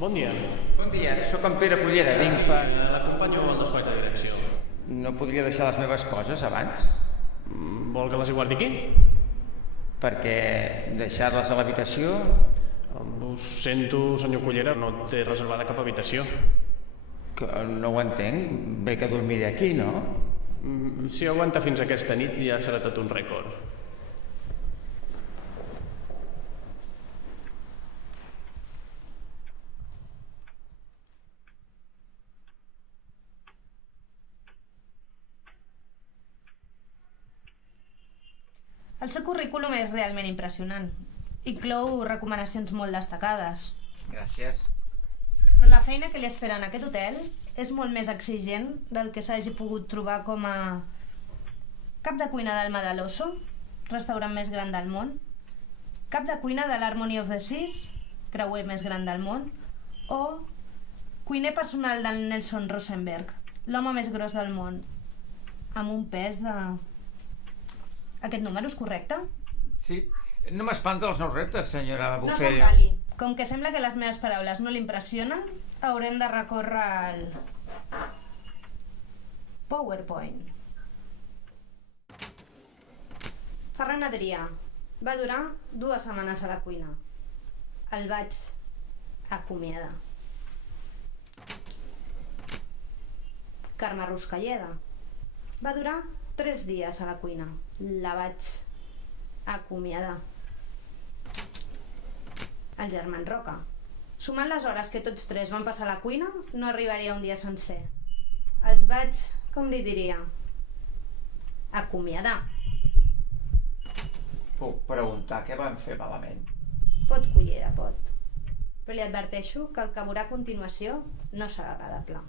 Bon dia. Bon dia, sóc en Pere Cullera, vinc per... L'acompanyo al despatx de direcció. No podria deixar les meves coses abans? Vol que les hi guardi aquí? Perquè deixar-les a l'habitació... Ho sento, senyor Cullera, no té reservada cap habitació. Que no ho entenc. Bé que dormiré aquí, no? Si aguanta fins aquesta nit ja serà tot un rècord. El seu currículum és realment impressionant. Inclou recomanacions molt destacades. Gràcies. Però la feina que li espera en aquest hotel és molt més exigent del que s'hagi pogut trobar com a cap de cuina del Madaloso, restaurant més gran del món, cap de cuina de l'Harmony of the Seas, creuer més gran del món, o cuiner personal del Nelson Rosenberg, l'home més gros del món, amb un pes de... Aquest número és correcte? Sí. No m'espanta els nous reptes, senyora No Bufet. s'empali. Com que sembla que les meves paraules no l'impressionen, haurem de recórrer al PowerPoint. Ferran Adrià va durar 2 setmanes a la cuina. El vaig acomiadar. Carme Ruscalleda va durar 3 dies a la cuina. La vaig acomiadar. El germán Roca. Sumant les hores que tots 3 van passar a la cuina, no arribaria un dia sencer. Els vaig, com li diria, acomiadar. Puc preguntar què van fer malament? Pot, Cullera, pot. Però li adverteixo que el que veurà a continuació no serà agradable.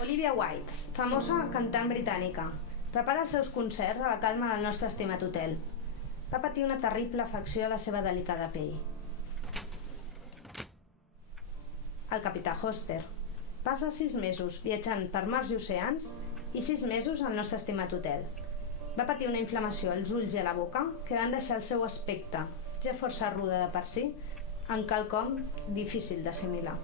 Olivia White, famosa cantant britànica, prepara els seus concerts a la calma del nostre estimat hotel. Va patir una terrible afecció a la seva delicada pell. El capità Hoster passa 6 mesos viatjant per mars i oceans i 6 mesos al nostre estimat hotel. Va patir una inflamació als ulls i a la boca que van deixar el seu aspecte, ja força rude de per si, en quelcom difícil d'assimilar.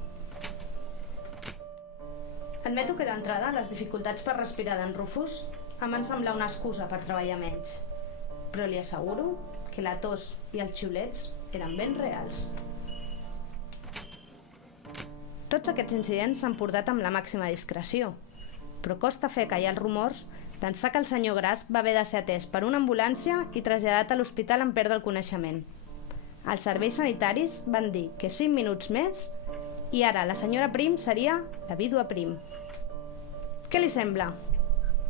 Admeto que d'entrada les dificultats per respirar d'en Rufus em van semblar una excusa per treballar menys, però li asseguro que la tos i els xiulets eren ben reals. Tots aquests incidents s'han portat amb la màxima discreció, però costa fer callar els rumors d'ençà que el senyor Gras va haver de ser atès per una ambulància i traslladat a l'hospital en perdre el coneixement. Els serveis sanitaris van dir que 5 minuts més i ara la senyora Prim seria la vídua Prim. Què li sembla?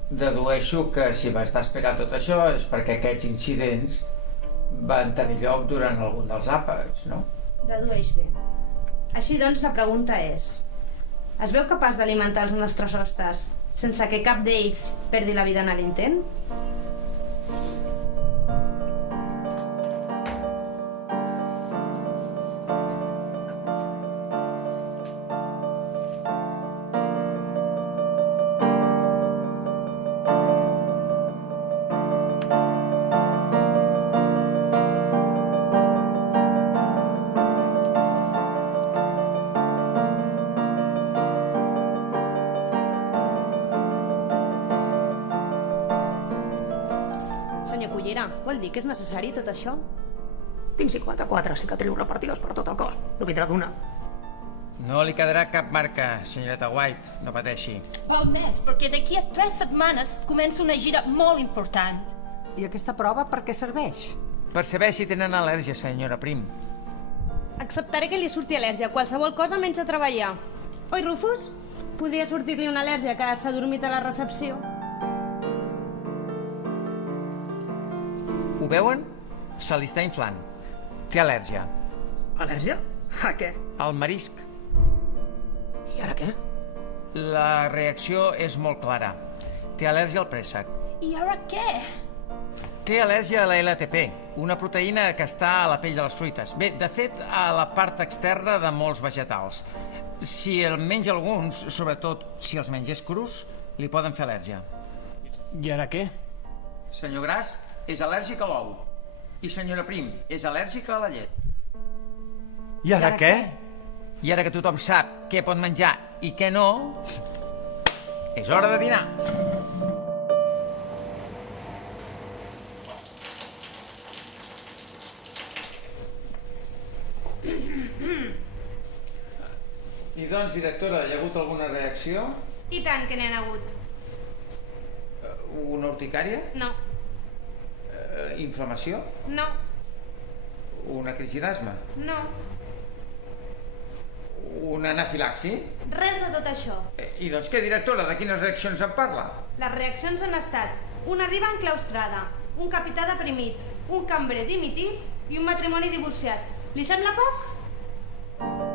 Dedueixo que si va estar explicant tot això és perquè aquests incidents van tenir lloc durant algun dels àpats, no? Dedueix bé. Així doncs, la pregunta és: es veu capaç d'alimentar els nostres hostes sense que cap d'ells perdi la vida en l'intent? Senyor Cullera, vol dir que és necessari tot això? Tinc 54 cicatrius repartides per tot el cos. No vindrà d'una. No li quedarà cap marca, senyoreta White, no pateixi. Poc més, perquè d'aquí a 3 setmanes comença una gira molt important. I aquesta prova per què serveix? Per saber si tenen al·lèrgia, senyora Prim. Acceptaré que li surti al·lèrgia a qualsevol cosa menys a treballar. Oi, Rufus? Podria sortir-li una al·lèrgia a quedar-se adormit a la recepció. Ho veuen? Se li està inflant. Té al·lèrgia. Al·lèrgia? A què? Al marisc. I ara què? La reacció és molt clara. Té al·lèrgia al préssec. I ara què? Té al·lèrgia a la LTP, una proteïna que està a la pell de les fruites. Bé, de fet, a la part externa de molts vegetals. Si el menja alguns, sobretot si els mengés crus, li poden fer al·lèrgia. I ara què? Senyor Gras és al·lèrgic a l'ou. I senyora Prim és al·lèrgica a la llet. I ara què? I ara que tothom sap què pot menjar i què no, és hora de dinar. I doncs, directora, hi ha hagut alguna reacció? I tant que n'hi ha hagut. Una urticària? No, Inflamació? no, Una crisi d'asma? no. Una anafilaxi? Res de tot això. I doncs què, directora, de quines reaccions en parla? Les reaccions han estat una diva enclaustrada, un capità deprimit, un cambrer dimitit i un matrimoni divorciat. Li sembla poc?